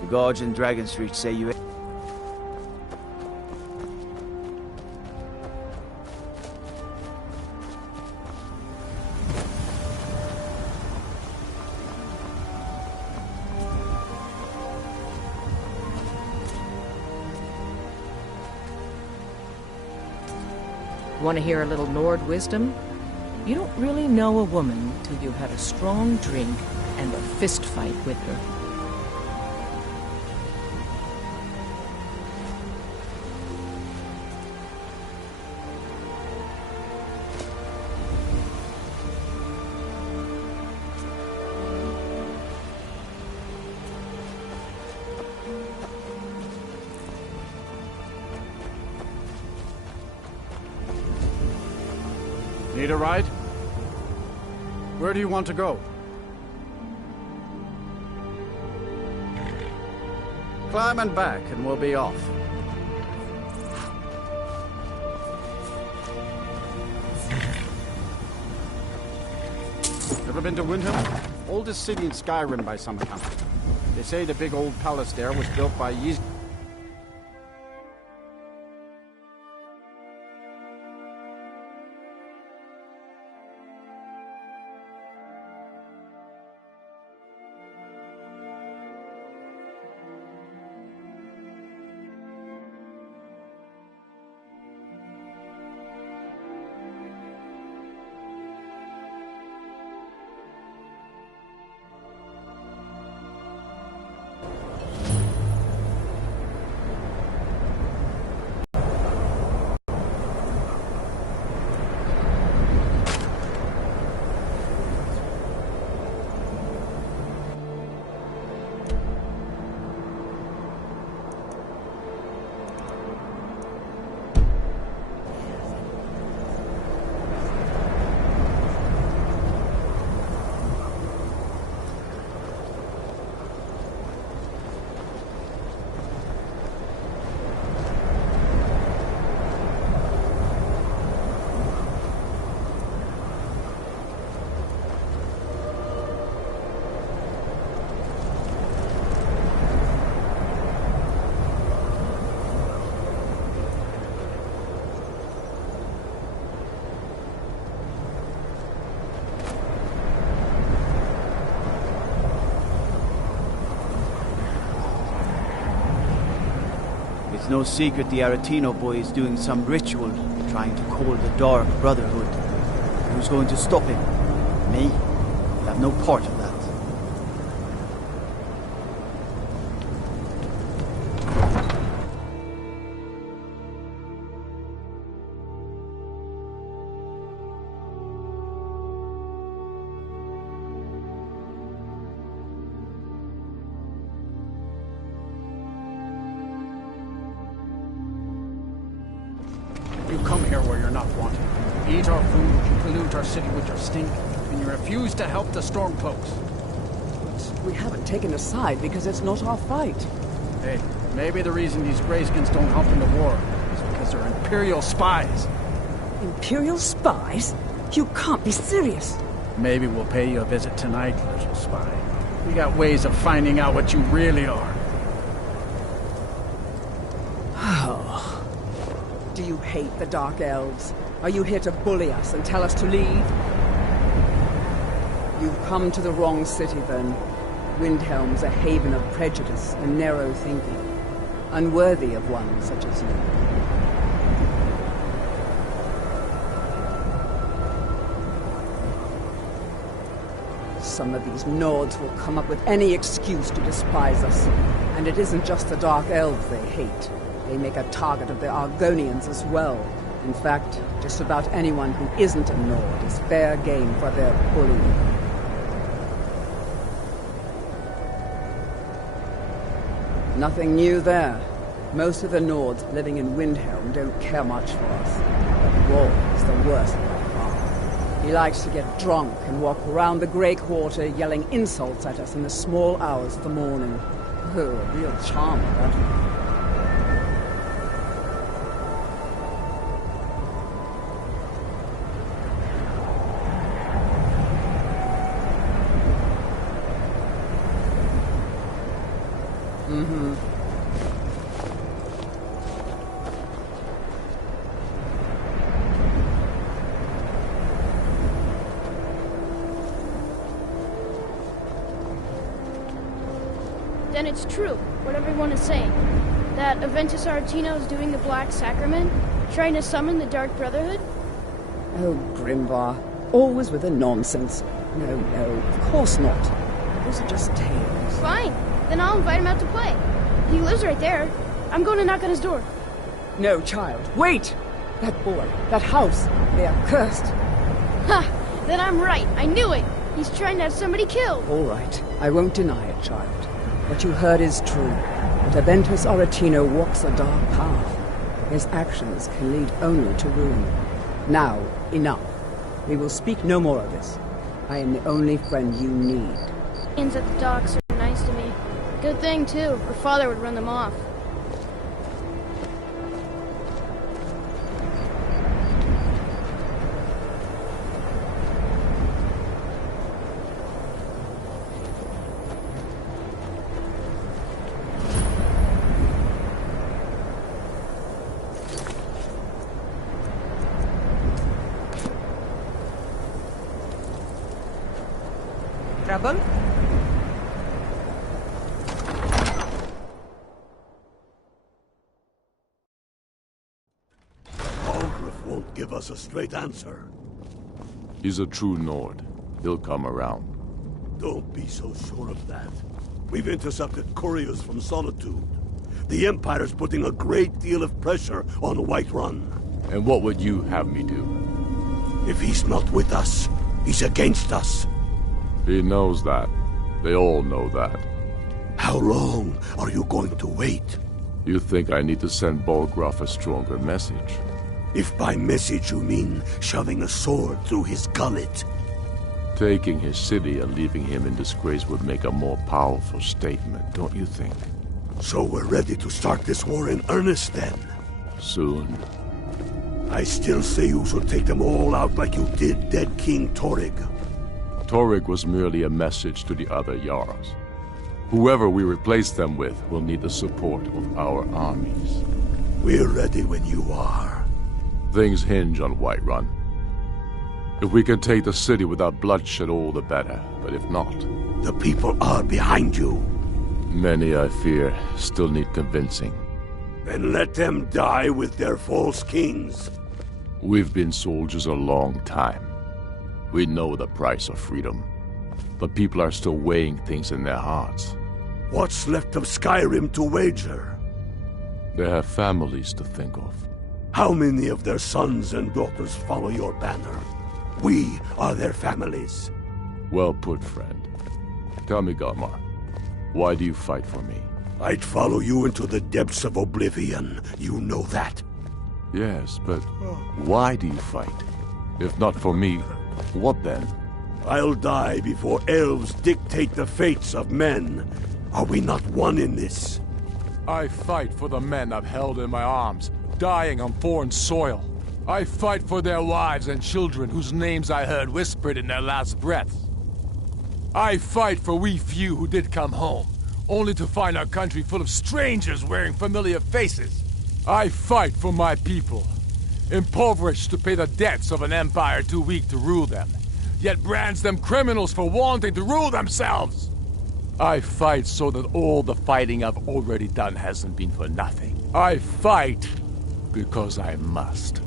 The guards in Dragon Street say you... Want to hear a little Nord wisdom? You don't really know a woman till you've had a strong drink and a fist fight with her. Need a ride? Where do you want to go? Climb and back and we'll be off. Ever been to Windhelm? Oldest city in Skyrim by some account. They say the big old palace there was built by It's no secret the Aretino boy is doing some ritual, trying to call the Dark Brotherhood. Who's going to stop him? Me? I'll have no part of that. You come here where you're not wanted. You eat our food, you pollute our city with your stink, and you refuse to help the Stormcloaks. We haven't taken a side because it's not our fight. Hey, maybe the reason these Greyskins don't help in the war is because they're Imperial spies. Imperial spies? You can't be serious. Maybe we'll pay you a visit tonight, little spy. We got ways of finding out what you really are. Do you hate the Dark Elves? Are you here to bully us and tell us to leave? You've come to the wrong city, then. Windhelm's a haven of prejudice and narrow thinking, unworthy of one such as you. Some of these Nords will come up with any excuse to despise us. And it isn't just the Dark Elves they hate. They make a target of the Argonians as well. In fact, just about anyone who isn't a Nord is fair game for their bullying. Nothing new there. Most of the Nords living in Windhelm don't care much for us. But War is the worst by far. He likes to get drunk and walk around the Grey Quarter yelling insults at us in the small hours of the morning. Oh, a real charmer, that one. then it's true, what everyone is saying. That Aventus Aretino is doing the Black Sacrament, trying to summon the Dark Brotherhood? Oh, Grimvar. Always with the nonsense. No, of course not. Those are just tales. Fine. Then I'll invite him out to play. He lives right there. I'm going to knock on his door. No, child. Wait! That boy, that house, they are cursed. Ha! Then I'm right. I knew it. He's trying to have somebody killed. All right. I won't deny it, child. What you heard is true. But Aventus Aretino walks a dark path. His actions can lead only to ruin. Now, enough. We will speak no more of this. I am the only friend you need. Indians at the docks are nice to me. Good thing, too, or father would run them off. Trouble? Algrif won't give us a straight answer. He's a true Nord. He'll come around. Don't be so sure of that. We've intercepted couriers from Solitude. The Empire's putting a great deal of pressure on Whiterun. And what would you have me do? If he's not with us, he's against us. He knows that. They all know that. How long are you going to wait? You think I need to send Bolgraf a stronger message? If by message you mean shoving a sword through his gullet. Taking his city and leaving him in disgrace would make a more powerful statement, don't you think? So we're ready to start this war in earnest then? Soon. I still say you should take them all out like you did dead King Torrig. Torrig was merely a message to the other Jarls. Whoever we replace them with will need the support of our armies. We're ready when you are. Things hinge on Whiterun. If we can take the city without bloodshed, all the better. But if not... The people are behind you. Many, I fear, still need convincing. Then let them die with their false kings. We've been soldiers a long time. We know the price of freedom. But people are still weighing things in their hearts. What's left of Skyrim to wager? They have families to think of. How many of their sons and daughters follow your banner? We are their families. Well put, friend. Tell me, Galmar, why do you fight for me? I'd follow you into the depths of oblivion. You know that. Yes, but why do you fight? If not for me, what then? I'll die before elves dictate the fates of men. Are we not one in this? I fight for the men I've held in my arms, dying on foreign soil. I fight for their wives and children whose names I heard whispered in their last breaths. I fight for we few who did come home, only to find our country full of strangers wearing familiar faces. I fight for my people, impoverished to pay the debts of an empire too weak to rule them, yet brands them criminals for wanting to rule themselves. I fight so that all the fighting I've already done hasn't been for nothing. I fight because I must.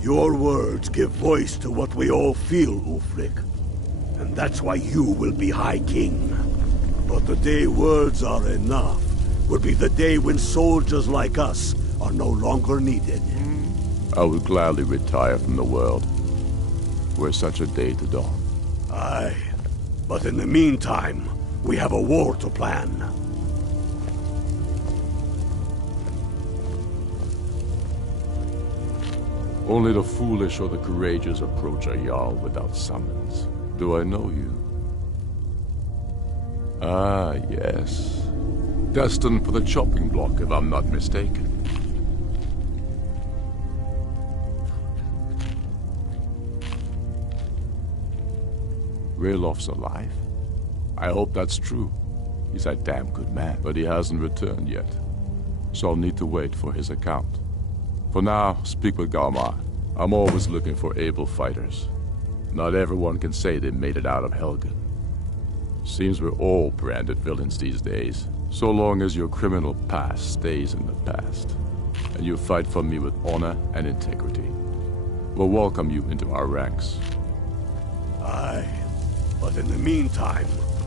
Your words give voice to what we all feel, Ulfric. And that's why you will be High King. But the day words are enough will be the day when soldiers like us are no longer needed. I would gladly retire from the world, were such a day to dawn. Aye, but in the meantime, we have a war to plan. Only the foolish or the courageous approach a Jarl without summons. Do I know you? Ah, yes. Destined for the chopping block, if I'm not mistaken. Railof's alive? I hope that's true. He's a damn good man, but he hasn't returned yet. So I'll need to wait for his account. For now, speak with Galmar. I'm always looking for able fighters. Not everyone can say they made it out of Helgen. Seems we're all branded villains these days. So long as your criminal past stays in the past, and you fight for me with honor and integrity, we'll welcome you into our ranks. Aye, but in the meantime,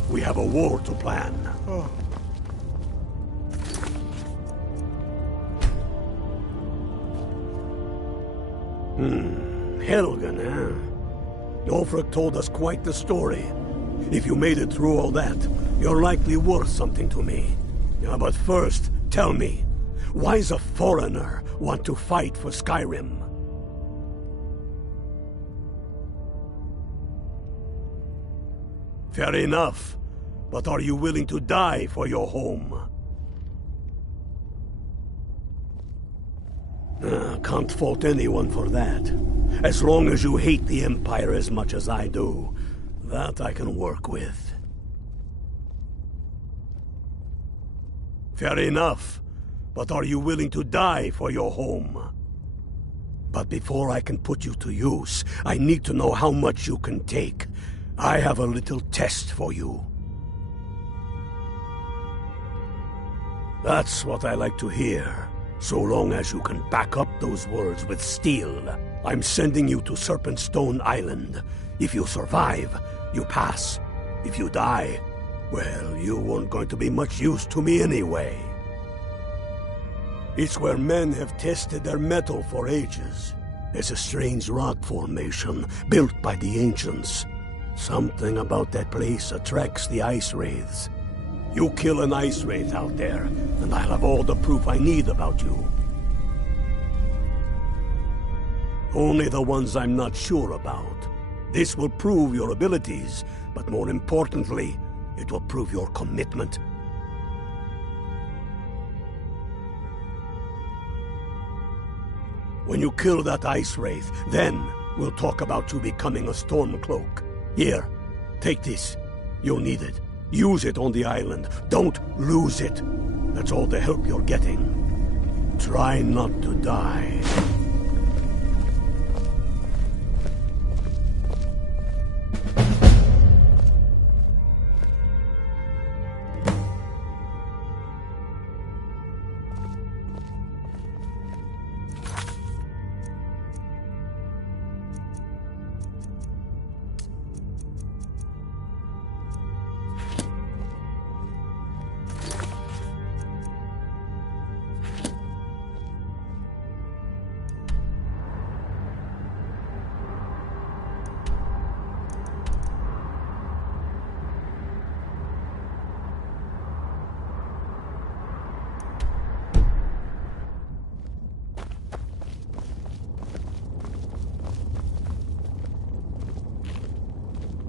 we have a war to plan. Helgen, eh? Ulfric told us quite the story. If you made it through all that, you're likely worth something to me. Yeah, but first, tell me, why does a foreigner want to fight for Skyrim? Fair enough, but are you willing to die for your home? Can't fault anyone for that. As long as you hate the Empire as much as I do, that I can work with. Fair enough, but are you willing to die for your home? But before I can put you to use, I need to know how much you can take. I have a little test for you. That's what I like to hear. So long as you can back up those words with steel. I'm sending you to Serpentstone Island. If you survive, you pass. If you die, well, you weren't going to be much use to me anyway. It's where men have tested their metal for ages. It's a strange rock formation built by the ancients. Something about that place attracts the ice wraiths. You kill an ice wraith out there, and I'll have all the proof I need about you. Only the ones I'm not sure about. This will prove your abilities, but more importantly, it will prove your commitment. When you kill that ice wraith, then we'll talk about you becoming a Stormcloak. Here, take this. You'll need it. Use it on the island. Don't lose it. That's all the help you're getting. Try not to die.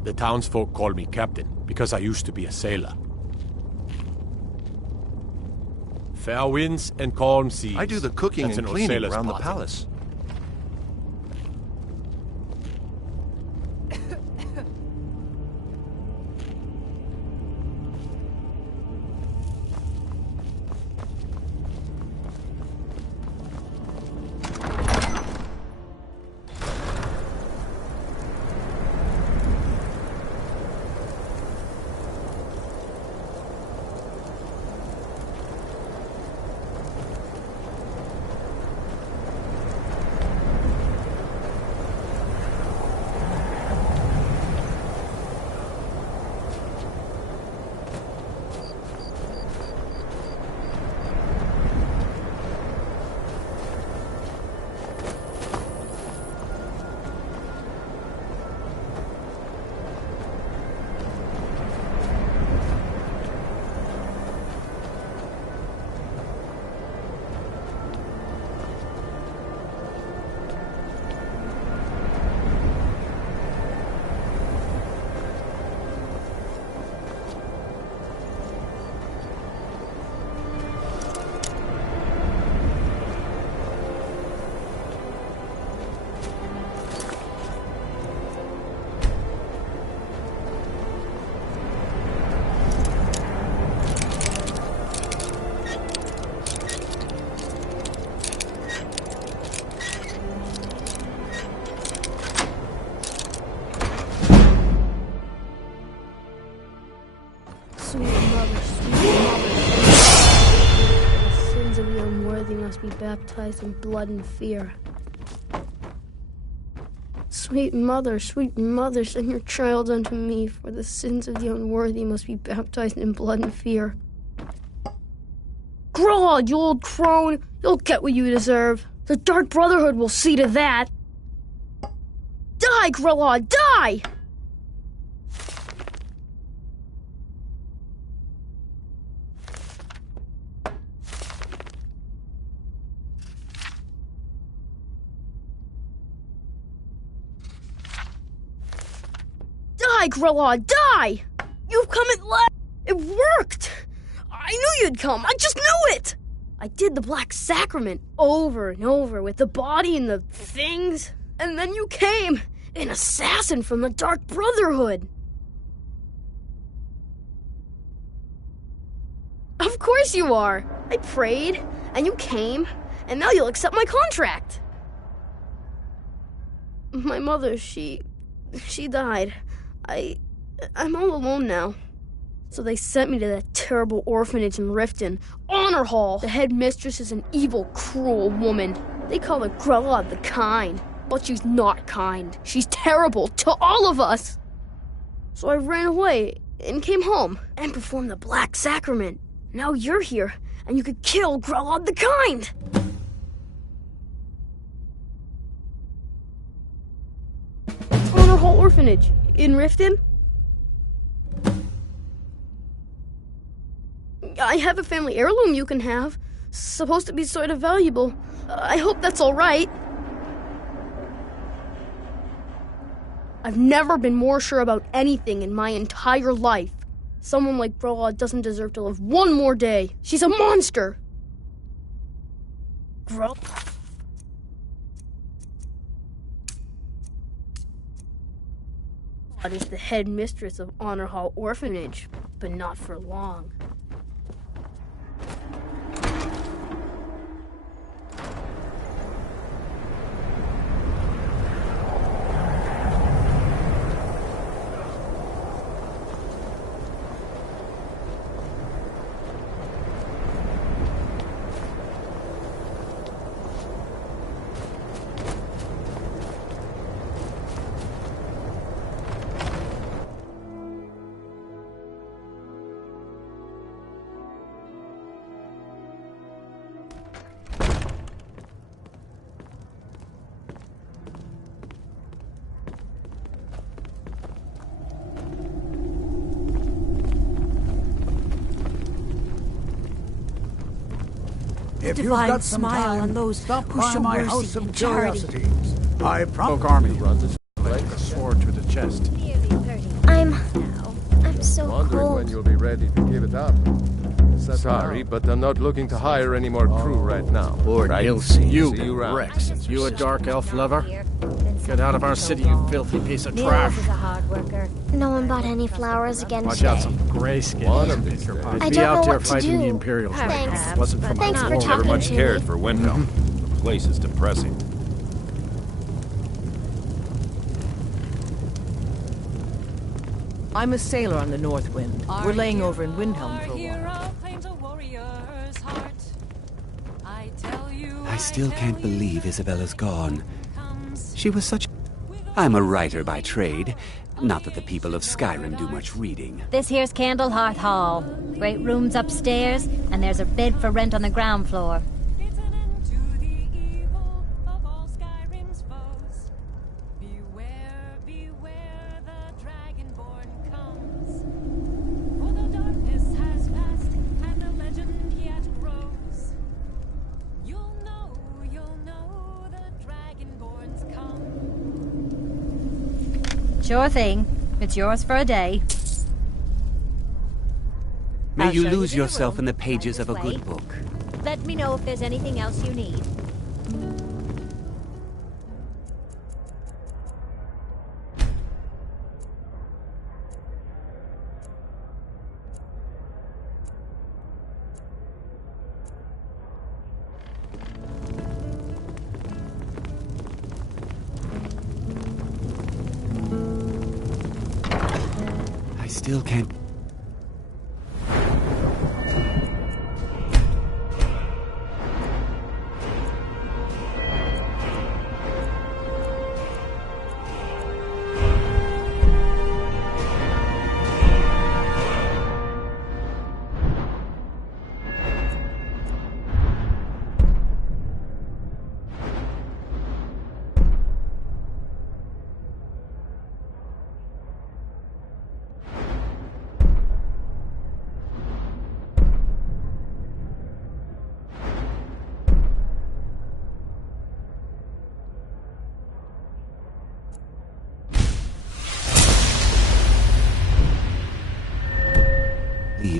The townsfolk call me captain, because I used to be a sailor. Fair winds and calm seas. I do the cooking That's and an cleaning sailor's around the party. palace. baptized in blood and fear. Sweet mother, send your child unto me, for the sins of the unworthy must be baptized in blood and fear. Grog, you old crone, you'll get what you deserve. The Dark Brotherhood will see to that. Die, Grillod, die! Die, Grillod, die! You've come at last! It worked! I knew you'd come, I just knew it! I did the Black Sacrament over and over with the body and the things, and then you came, an assassin from the Dark Brotherhood. Of course you are! I prayed, and you came, and now you'll accept my contract. My mother, she died. I'm all alone now. So they sent me to that terrible orphanage in Riften, Honor Hall. The head mistress is an evil, cruel woman. They call her Grella the Kind, but she's not kind. She's terrible to all of us. So I ran away and came home and performed the Black Sacrament. Now you're here, and you could kill Grella the Kind. Honor Hall Orphanage in Riften. I have a family heirloom you can have. Supposed to be sort of valuable. I hope that's all right. I've never been more sure about anything in my entire life. Someone like Grella doesn't deserve to live one more day. She's a monster. Grella is the head mistress of Honor Hall Orphanage, but not for long. If you've divine got some smile time, on those stop who by show my mercy house and of charity. curiosities. I promise. Army runs a sword to the chest. I'm so Wondering cold. when you'll be ready to give it up. Sorry, but I'm not looking to hire any more crew right now. Lord Right? Nilsi, you, See you around. Rex, you a dark elf lover? Get out of our city, you filthy piece of trash. is a hard worker. No one bought any flowers again Watch today. out, some grayskin. One of these days. I Be don't out know there what to fighting do. the Imperials. Thanks. It wasn't for Thanks my for fault. talking Never much to cared me. for Windhelm. The place is depressing. I'm a sailor on the North Wind. We're laying over in Windhelm for a while. I still can't believe Isabella's gone. She was such... I'm a writer by trade. Not that the people of Skyrim do much reading. This here's Candlehearth Hall. Great rooms upstairs, and there's a bed for rent on the ground floor. Sure thing. It's yours for a day. May I'll you show lose the yourself room. in the pages of a Right this good way. book. Let me know if there's anything else you need. I still can't...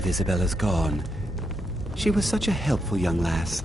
believe Isabella's gone. She was such a helpful young lass.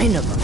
sign of him.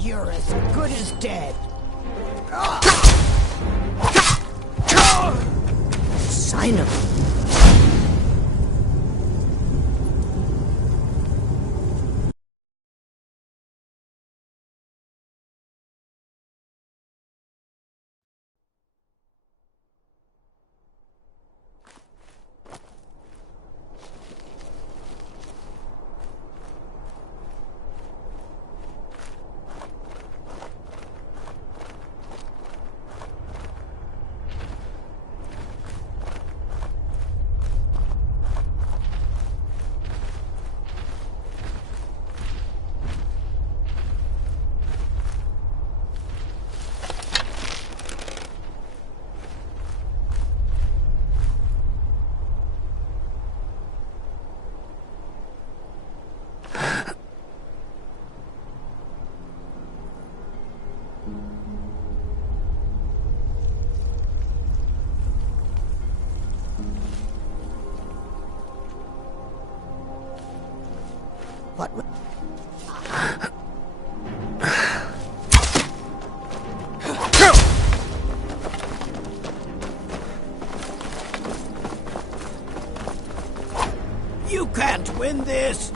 You're as good as dead. Sign of him. What? You can't win this!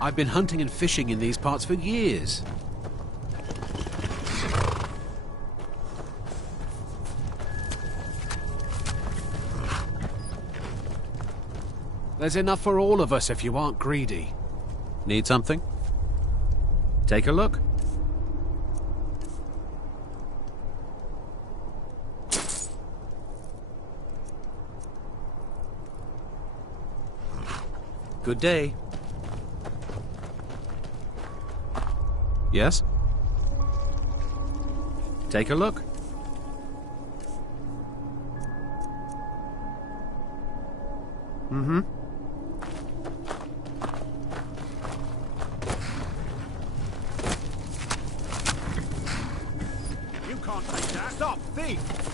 I've been hunting and fishing in these parts for years. There's enough for all of us if you aren't greedy. Need something? Take a look. Good day. Yes? Take a look. Mm-hmm. You can't take that. Stop, thief!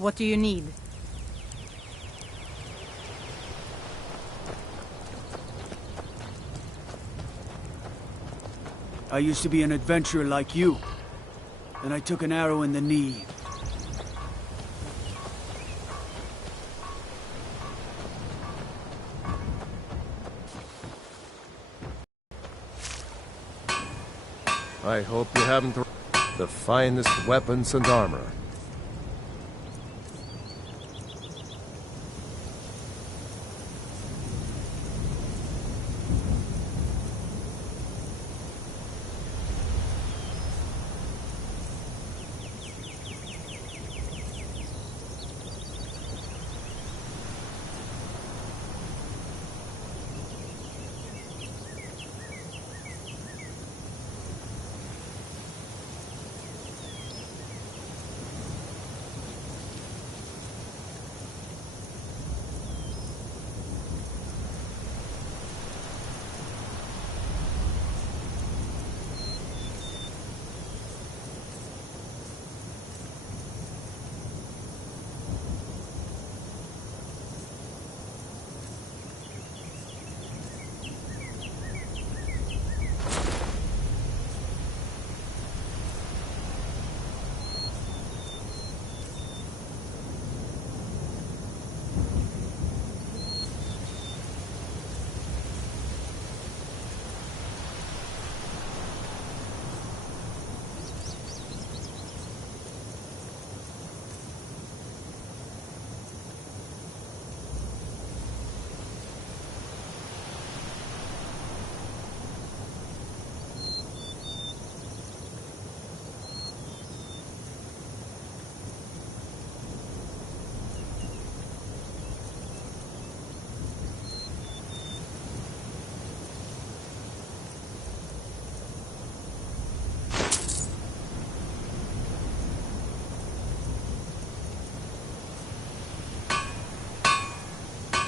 What do you need? I used to be an adventurer like you. Then I took an arrow in the knee. I hope you haven't the finest weapons and armor.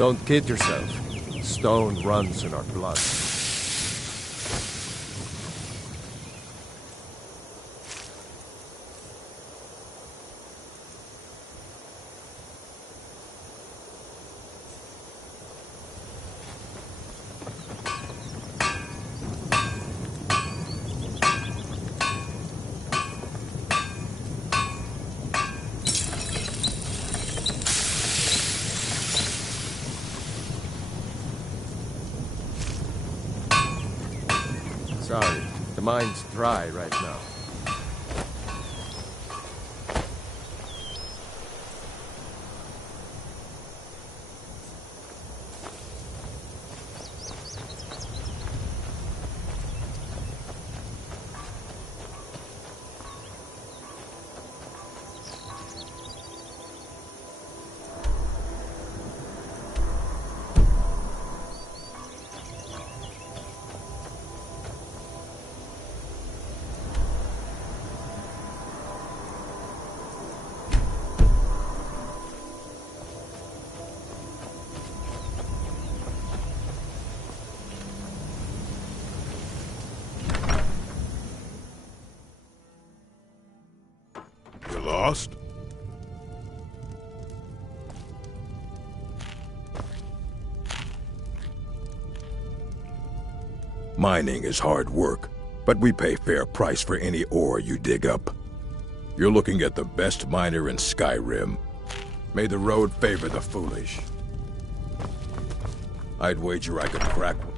Don't kid yourself. Stone runs in our blood. Sorry, the mine's dry right now. Lost? Mining is hard work, but we pay fair price for any ore you dig up. You're looking at the best miner in Skyrim. May the road favor the foolish. I'd wager I could crack one.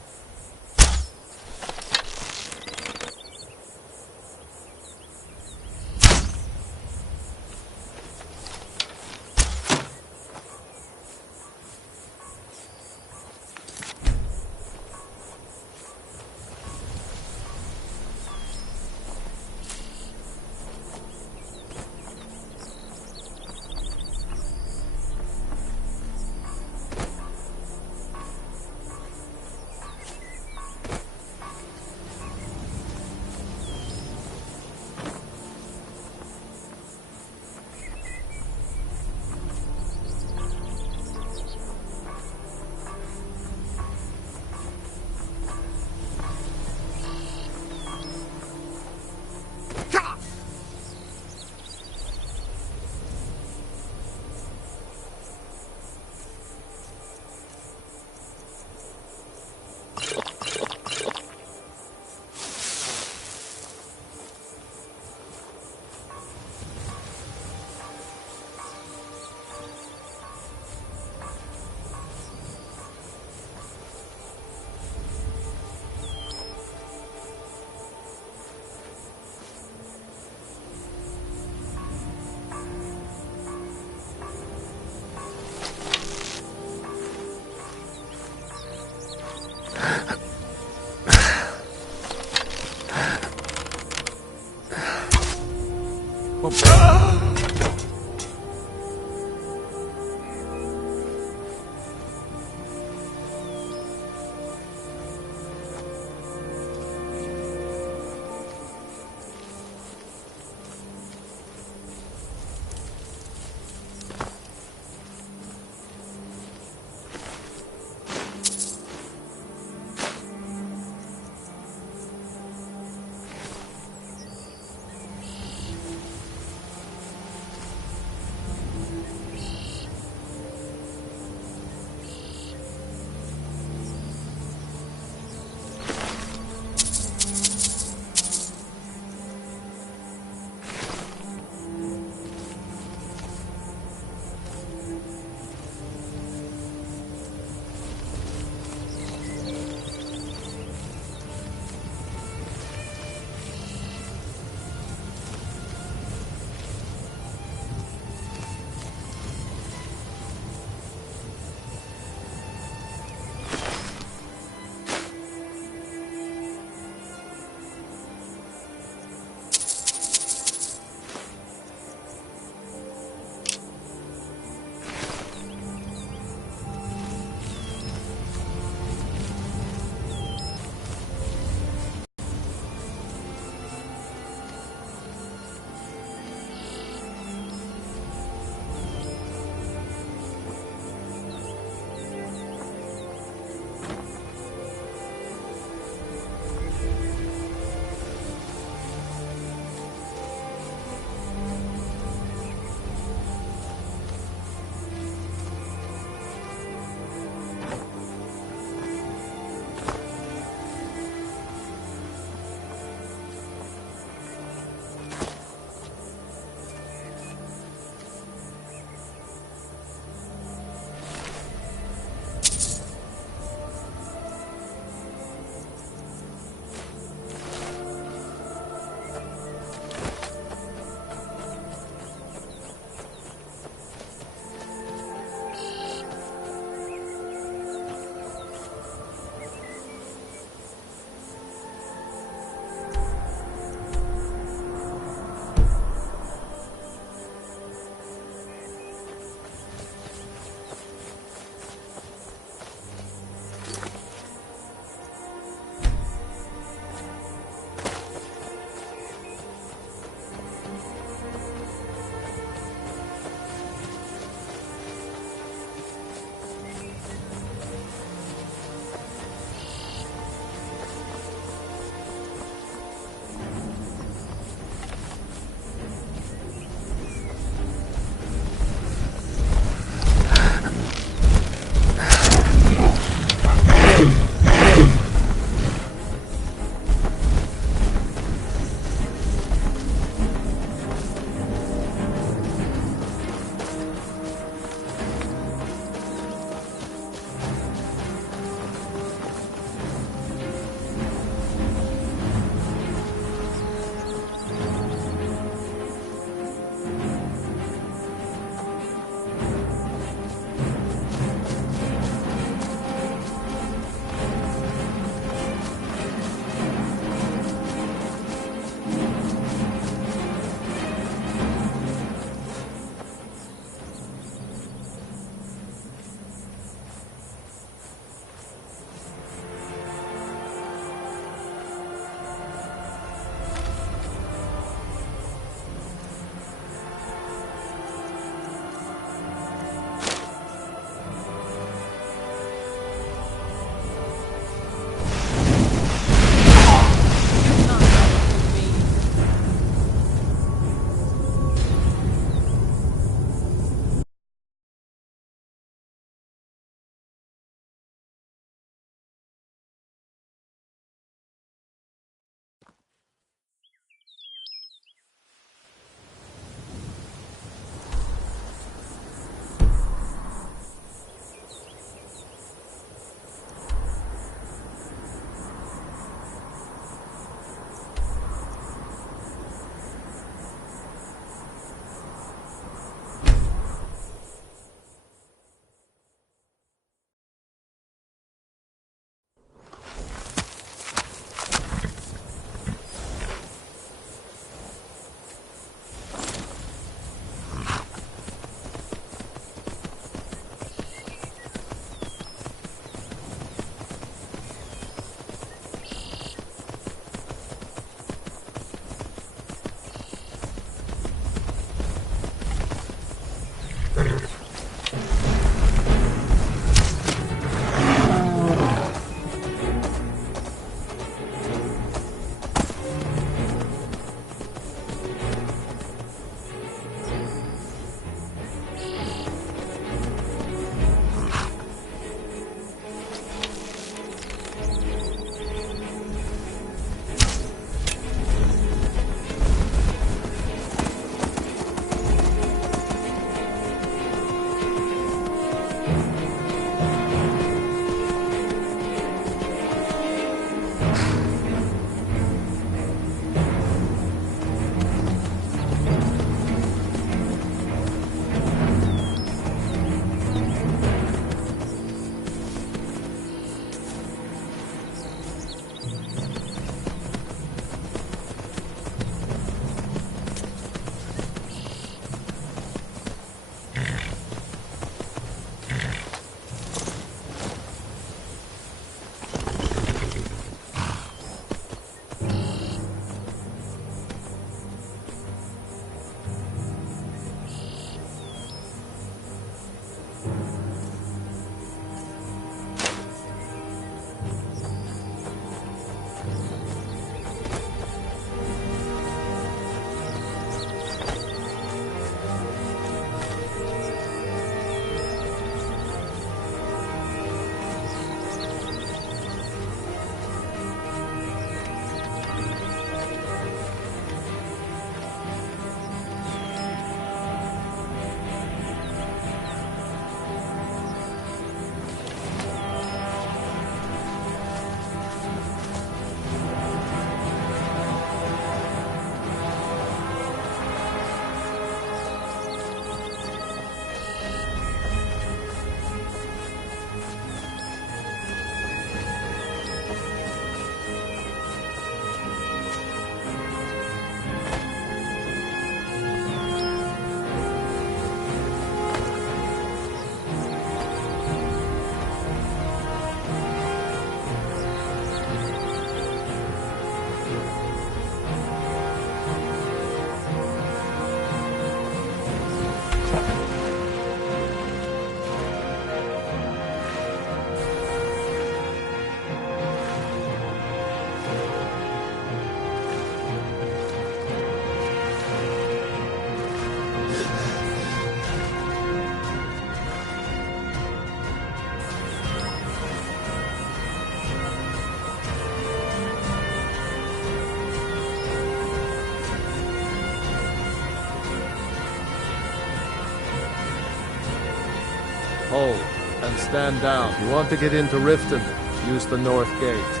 Hold, and stand down. If you want to get into Riften, use the north gate.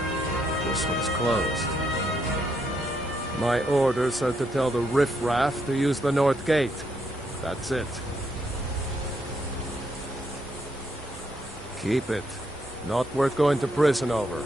This one's closed. My orders are to tell the riffraff to use the north gate. That's it. Keep it. Not worth going to prison over.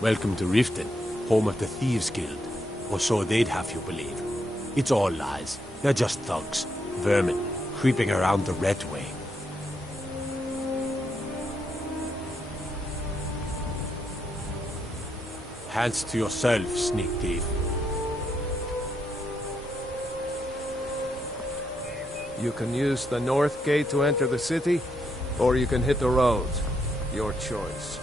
Welcome to Riften, home of the Thieves Guild. Or so they'd have you believe. It's all lies. They're just thugs, vermin, creeping around the Red Way. Hands to yourself, sneak thief. You can use the north gate to enter the city, or you can hit the road. Your choice.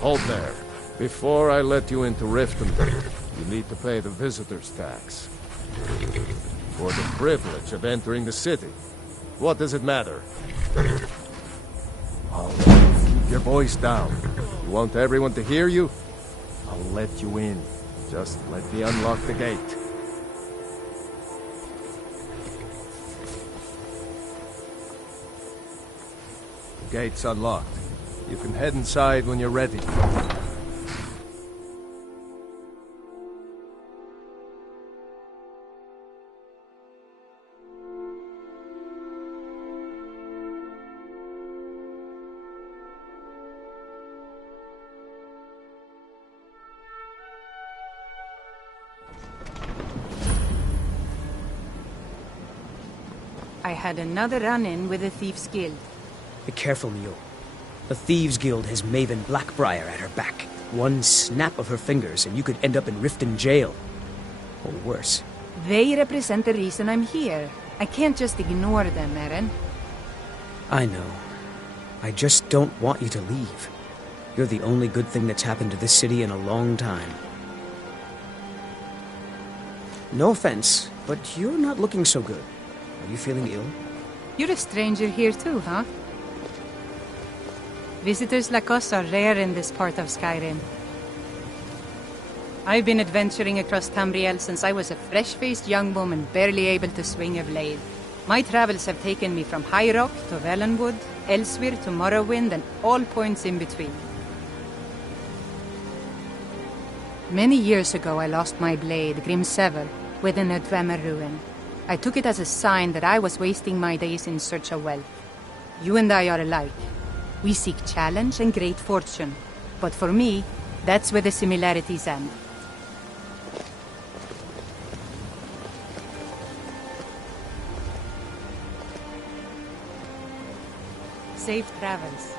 Hold there. Before I let you into Riften, you need to pay the visitor's tax. For the privilege of entering the city. What does it matter? Keep your voice down. You want everyone to hear you? I'll let you in. Just let me unlock the gate. The gate's unlocked. You can head inside when you're ready. I had another run-in with the Thieves Guild. Be careful, Mule. The Thieves Guild has Maven Blackbriar at her back. One snap of her fingers and you could end up in Riften jail. Or worse. They represent the reason I'm here. I can't just ignore them, Eren. I know. I just don't want you to leave. You're the only good thing that's happened to this city in a long time. No offense, but you're not looking so good. Are you feeling ill? You're a stranger here too, huh? Visitors like us are rare in this part of Skyrim. I've been adventuring across Tamriel since I was a fresh-faced young woman barely able to swing a blade. My travels have taken me from High Rock to Valenwood, Elsewhere to Morrowind, and all points in between. Many years ago I lost my blade, Grimsever, within a Dwemer ruin. I took it as a sign that I was wasting my days in search of wealth. You and I are alike. We seek challenge and great fortune. But for me, that's where the similarities end. Safe travels.